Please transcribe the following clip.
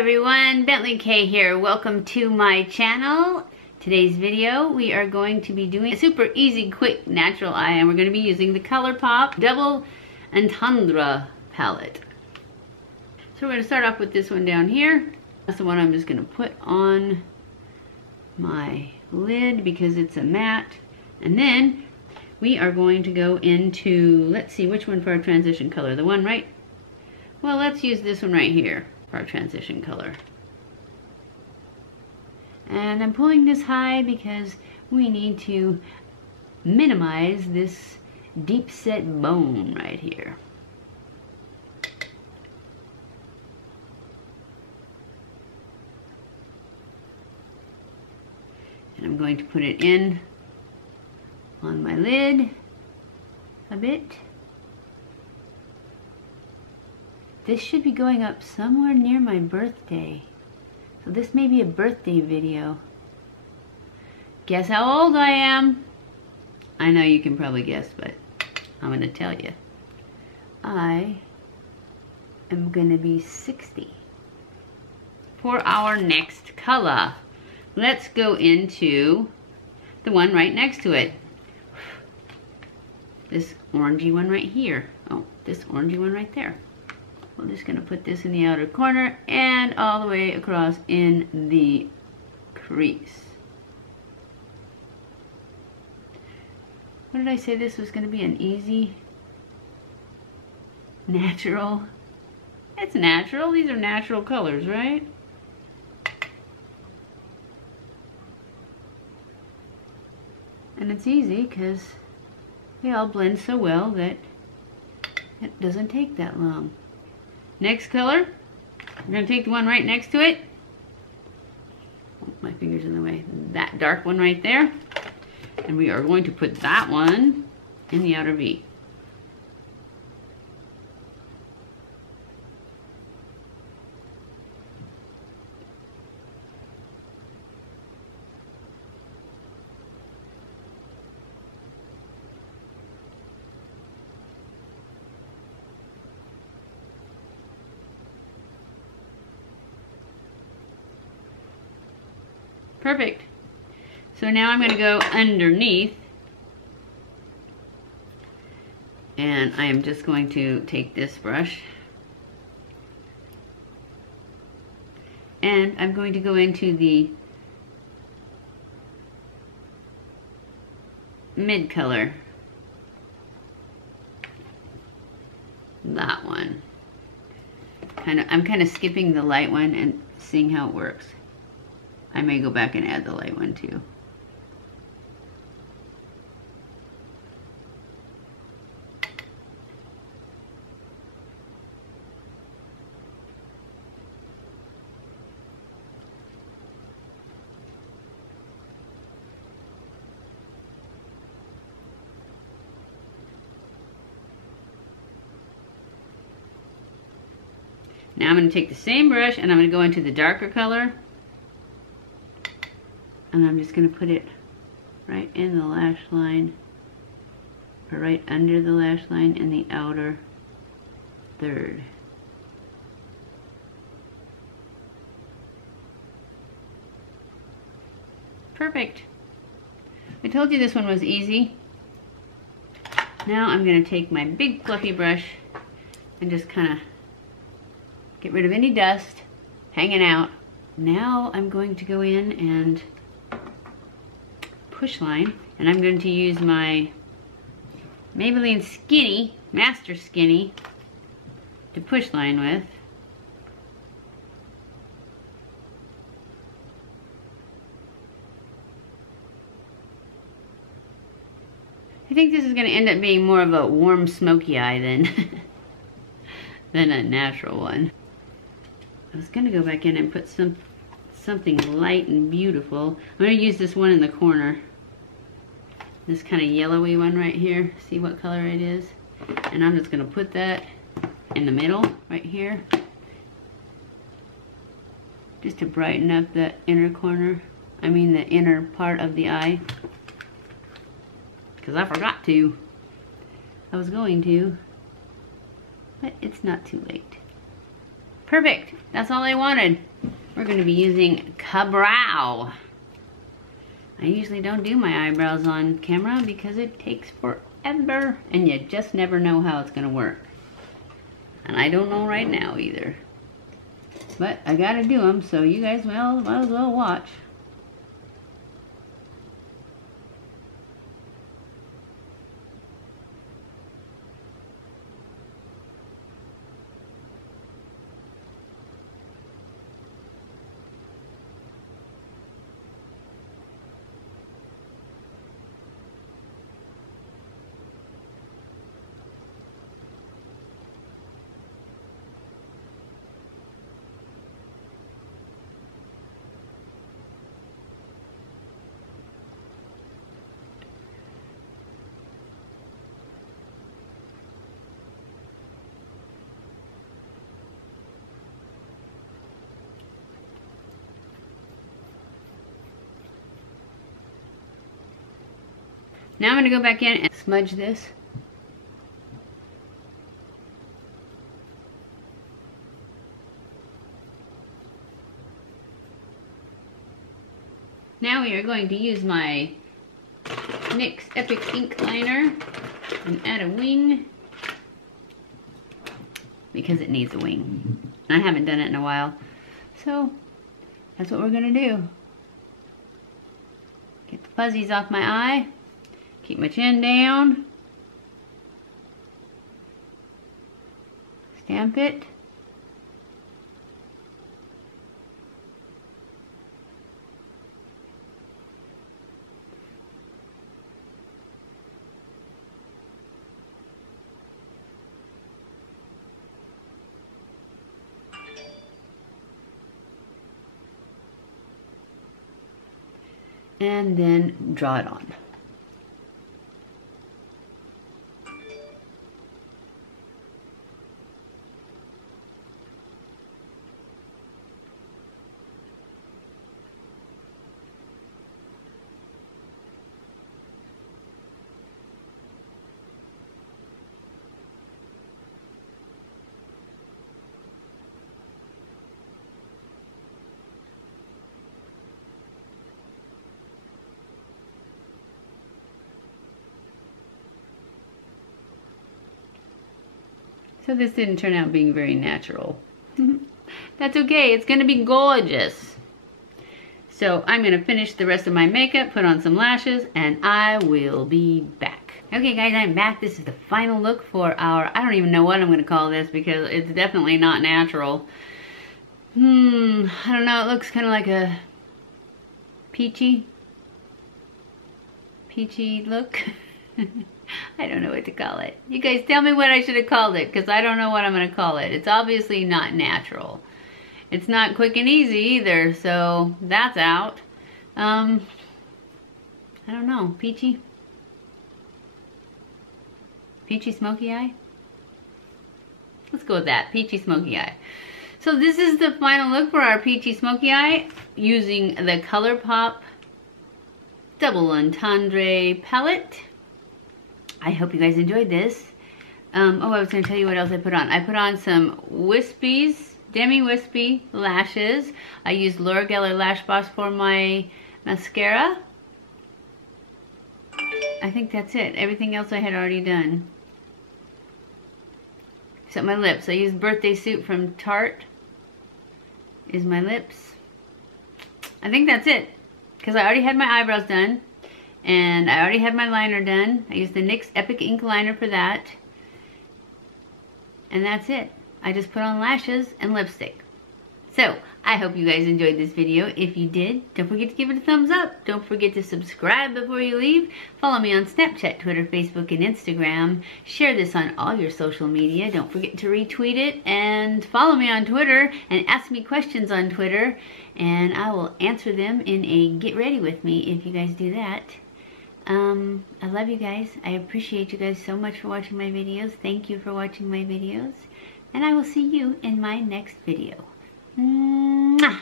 everyone, BentlyK here. Welcome to my channel. Today's video we are going to be doing a super easy, quick, natural eye, and we're going to be using the Colour Pop Double Entendre palette. So we're going to start off with this one down here. That's the one I'm just going to put on my lid because it's a matte. And then we are going to go into, let's see, which one for our transition color? The one right? Well, let's use this one right here for our transition color. And I'm pulling this high because we need to minimize this deep set bone right here. And I'm going to put it in on my lid a bit. This should be going up somewhere near my birthday. So this may be a birthday video. Guess how old I am? I know you can probably guess, but I'm gonna tell you. I am gonna be 60 for our next color. Let's go into the one right next to it. This orangey one right here. Oh, this orangey one right there. We're just going to put this in the outer corner and all the way across in the crease. What did I say this was going to be? An easy, natural? It's natural. These are natural colors, right? And it's easy because they all blend so well that it doesn't take that long. Next color, we're going to take the one right next to it. Oh, my finger's in the way. That dark one right there. And we are going to put that one in the outer V. Perfect. So now I'm going to go underneath, and I am just going to take this brush and I'm going to go into the mid color, that one. I'm kind of skipping the light one and seeing how it works. I may go back and add the light one too. Now I'm going to take the same brush and I'm going to go into the darker color. And I'm just going to put it right in the lash line, or right under the lash line in the outer third. Perfect. I told you this one was easy. Now I'm going to take my big fluffy brush and just kind of get rid of any dust hanging out. Now I'm going to go in and push line, and I'm going to use my Maybelline Skinny, Master Skinny, to push line with. I think this is going to end up being more of a warm smoky eye than a natural one. I was going to go back in and put something light and beautiful. I'm going to use this one in the corner. This kind of yellowy one right here. See what color it is? And I'm just going to put that in the middle right here. Just to brighten up the inner corner. I mean the inner part of the eye. Because I forgot to. I was going to. But it's not too late. Perfect. That's all I wanted. We're going to be using Cabrow. I usually don't do my eyebrows on camera because it takes forever and you just never know how it's going to work. And I don't know right now either. But I got to do them, so you guys might as well watch. Now I'm going to go back in and smudge this. Now we are going to use my NYX Epic Ink Liner and add a wing because it needs a wing. I haven't done it in a while, so that's what we're going to do. Get the fuzzies off my eye. Keep my chin down. Stamp it. And then draw it on. So this didn't turn out being very natural. That's okay, it's gonna be gorgeous. So I'm gonna finish the rest of my makeup, put on some lashes, and I will be back. Okay guys, I'm back. This is the final look for our, I don't even know what I'm gonna call this because it's definitely not natural. I don't know, it looks kind of like a peachy look. I don't know what to call it. You guys tell me what I should have called it because I don't know what I'm going to call it. It's obviously not natural. It's not quick and easy either, so that's out. I don't know. Peachy smoky eye? Let's go with that. Peachy smoky eye. So this is the final look for our peachy smoky eye using the Colour Pop Double Entendre palette. I hope you guys enjoyed this. Oh, I was going to tell you what else I put on. I put on some wispies, demi-wispy lashes. I used Laura Geller Lash Box for my mascara. I think that's it. Everything else I had already done. Except my lips. I used Birthday Suit from Tarte. Is my lips. I think that's it. Because I already had my eyebrows done. And I already had my liner done. I used the NYX Epic Ink Liner for that. And that's it. I just put on lashes and lipstick. So, I hope you guys enjoyed this video. If you did, don't forget to give it a thumbs up. Don't forget to subscribe before you leave. Follow me on Snapchat, Twitter, Facebook, and Instagram. Share this on all your social media. Don't forget to retweet it. And follow me on Twitter and ask me questions on Twitter. And I will answer them in a Get Ready With Me if you guys do that. I love you guys. I appreciate you guys so much for watching my videos. Thank you for watching my videos. And I will see you in my next video. Mwah!